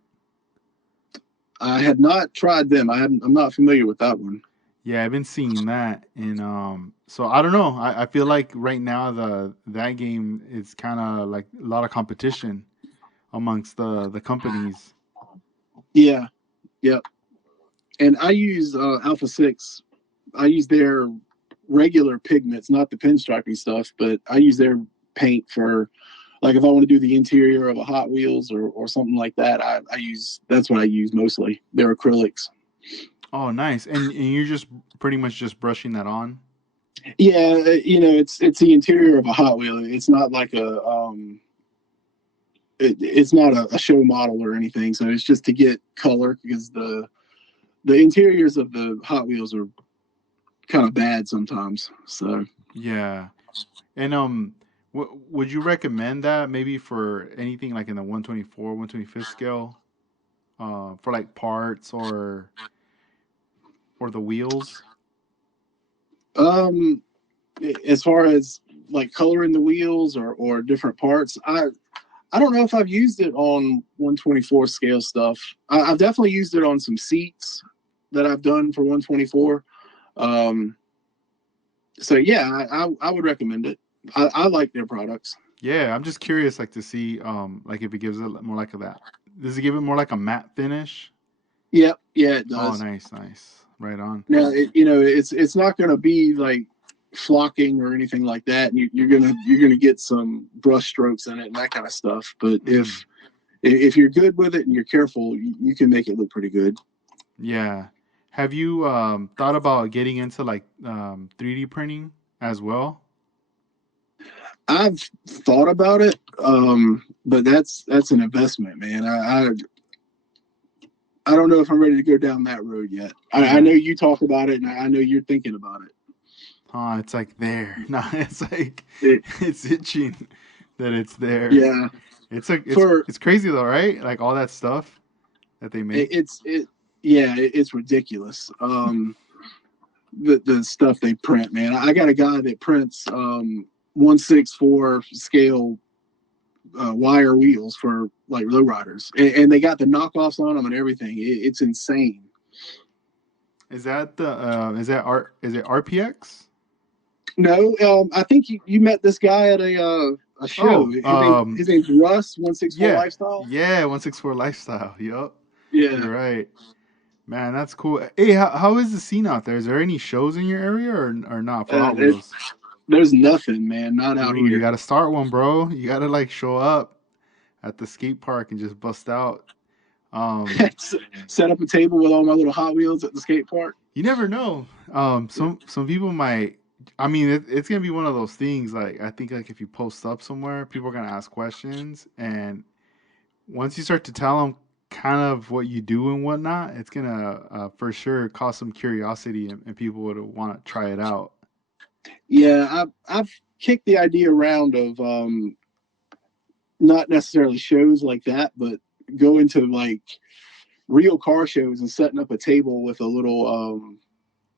I had not tried them. I'm not familiar with that one. Yeah, I've been seeing that, and so I don't know. I feel like right now that game is kind of like a lot of competition amongst the companies. Yeah, yeah. And I use Alpha Six. I use their regular pigments, not the pinstriping stuff, but I use their paint for like if I want to do the interior of a Hot Wheels or something like that. I use that's what I use mostly. They're acrylics. Oh, nice. And you're just pretty much just brushing that on. Yeah, it's the interior of a Hot Wheel. It's not like it's not a show model or anything. So it's just to get color because the interiors of the Hot Wheels are kind of bad sometimes. So Yeah. And would you recommend that maybe for anything like in the 124, 125th scale, for like parts or the wheels? um, as far as like coloring the wheels or different parts, I don't know if I've used it on 124 scale stuff. I've definitely used it on some seats that I've done for 124. Um, so yeah, I would recommend it. I like their products. Yeah, I'm just curious, like to see, like if it gives it more like a that. Does it give it more like a matte finish? Yep, yeah, it Oh, does. nice, nice, right on. Now, it's not going to be like flocking or anything like that. You're gonna get some brush strokes in it and that kind of stuff. But Hmm. if you're good with it and you're careful, you can make it look pretty good. Yeah. Have you thought about getting into like 3D printing as well? I've thought about it, but that's an investment, man. I don't know if I'm ready to go down that road yet. I know Yeah. you talk about it, and I know you're thinking about It's like there. No, it's like it. it's itching that it's there. Yeah, It's like for it's crazy though, right? Like all that stuff that they it, make. it's it. Yeah, it's ridiculous. The stuff they print, man. I got a guy that prints 1/64 scale wire wheels for like lowriders, and they got the knockoffs on them and everything. It's insane. Is that the is it RPX? No, I think you met this guy at a show. Oh, His name's Russ 164 yeah. Lifestyle. Yeah, 164 lifestyle. Yup. Yeah, You're right. Man, that's cool. Hey, how is the scene out there? Is there any shows in your area or not for Hot there's Wheels? there's nothing, man. Not out Dude, you here. got to start one, bro. You got to like show up at the skate park and just bust out. Um, Set up a table with all my little Hot Wheels at the skate park. you never know. Some people might. I mean, it's gonna be one of those things. Like I think, like if you post up somewhere, people are gonna ask questions, and once you start to tell them kind of what you do and whatnot, it's gonna for sure cause some curiosity and people would want to try it out. Yeah, I've kicked the idea around of not necessarily shows like that, but going to like real car shows and setting up a table with a little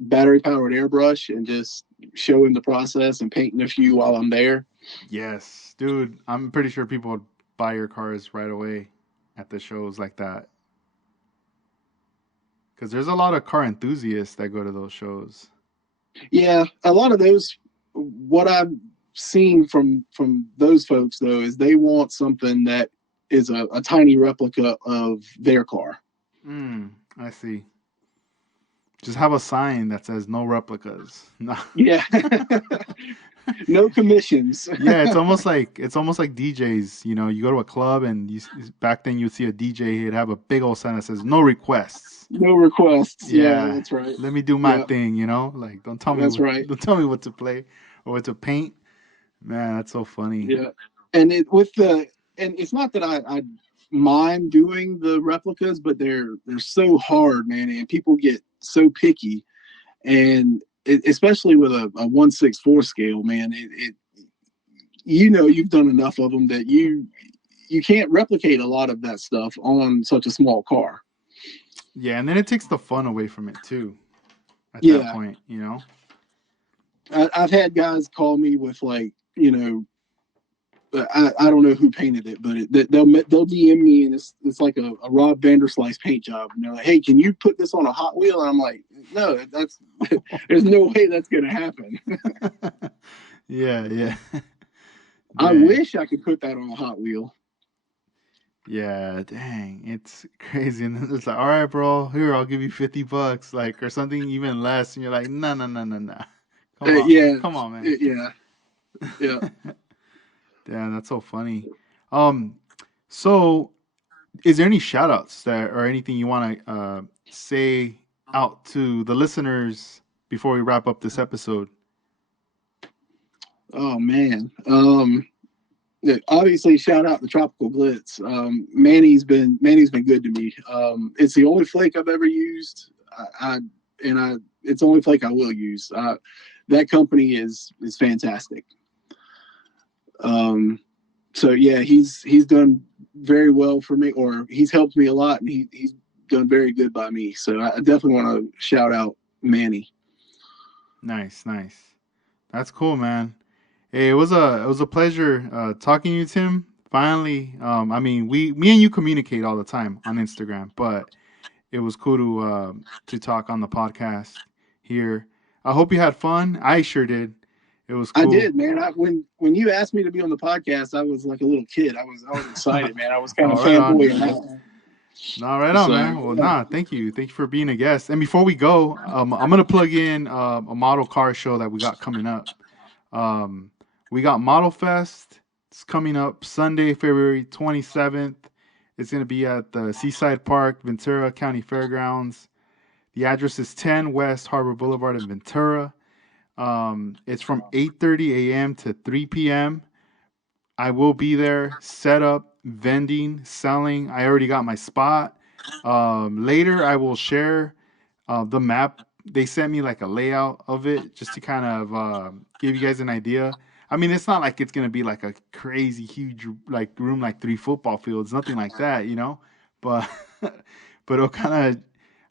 battery powered airbrush and just showing the process and painting a few while I'm there. Yes, dude. I'm pretty sure people would buy your cars right away at the shows like that. Because there's a lot of car enthusiasts that go to those shows. Yeah, a lot of those. What I've seen from those folks though is they want something that is a tiny replica of their car. I see. Just have a sign that says no replicas. No. Yeah, no commissions. Yeah, it's almost like DJs. You know, you go to a club and back then you'd see a DJ. He'd have a big old sign that says no requests. No requests. Yeah, Yeah, that's right. let me do my Yeah, thing. You know, like that's right. don't tell me what to play or what to paint. Man, that's so funny. Yeah, and it with the and it's not that I mind doing the replicas, but they're so hard, man, and people get so picky, and especially with a 1/64 scale, man, it you've done enough of them that you can't replicate a lot of that stuff on such a small car. Yeah, and then it takes the fun away from it too. At that Yeah, point, you know. I've had guys call me with like, I don't know who painted it, but they'll DM me and it's like a Rob Vanderslice paint job, and they're like, "Hey, can you put this on a Hot Wheel?" And I'm like, "No, that's there's no way that's gonna happen." Yeah, yeah. I Dang. wish I could put that on a Hot Wheel. Yeah, dang. It's crazy. And then it's like, all right, bro, here, I'll give you $50, like, or something even less. And you're like, no, no, no, no, no. Come on. Yeah, Come on, man. yeah, yeah. Damn, that's so funny. Um, so is there any shout outs that or anything you want to say out to the listeners before we wrap up this episode? Oh man. Yeah, obviously, shout out to Tropical Glitz. Manny's been good to me. It's the only flake I've ever used. It's the only flake I will use. That company is fantastic. Um, so yeah, he's done very well for me, or he's helped me a lot, and he's done very good by me. So I definitely want to shout out Manny. Nice, nice. That's cool, man. Hey, it was a pleasure talking to you, Tim. Finally, I mean, me and you communicate all the time on Instagram, but it was cool to talk on the podcast here. I hope you had fun. I sure did. It was I cool. did, man. When you asked me to be on the podcast, I was like a little kid. I was excited, man. I was kind of All right on. fanboying out. No, right on, So man. Well, nah, thank you. Thank you for being a guest. And before we go, I'm gonna plug in a model car show that we got coming up. Um, we got Model Fest. It's coming up Sunday, February 27th. It's gonna be at the Seaside Park, Ventura County Fairgrounds. The address is 10 West Harbor Boulevard in Ventura. It's from 8:30 a.m. to 3 p.m. I will be there, set up, vending, selling. I already got my spot. Later, I will share the map. They sent me like a layout of it just to kind of give you guys an idea. I mean, it's not like it's gonna be like a crazy huge like room like 3 football fields, nothing like that, you know. But but it'll kind of,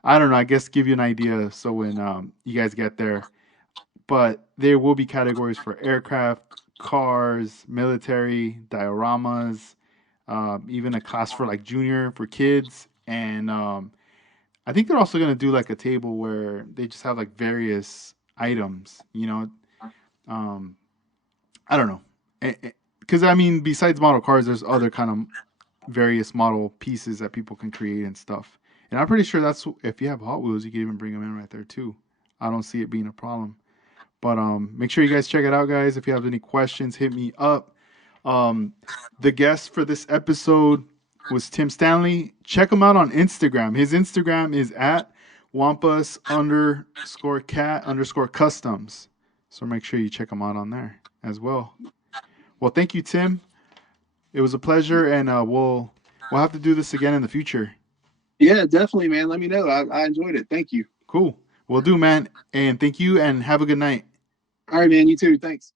I don't know. I guess give you an idea so when you guys get there, but there will be categories for aircraft, cars, military, dioramas, even a class for like junior for kids. And I think they're also going to do like a table where they just have like various items, you know. Um, I don't know. Because I mean, besides model cars, there's other kind of various model pieces that people can create and stuff. And I'm pretty sure that's if you have Hot Wheels, you can even bring them in right there too. I don't see it being a problem. But make sure you guys check it out, guys. If you have any questions, hit me up. Um, the guest for this episode was Tim Stanley. Check him out on Instagram. His Instagram is at Wampus underscore cat underscore customs. So make sure you check him out on there as well. Well, thank you, Tim. It was a pleasure, and we'll have to do this again in the future. yeah, definitely, man. Let me know. I enjoyed it. Thank you. Cool. We'll do, man. And thank you, and have a good night. All right, man. You too. Thanks.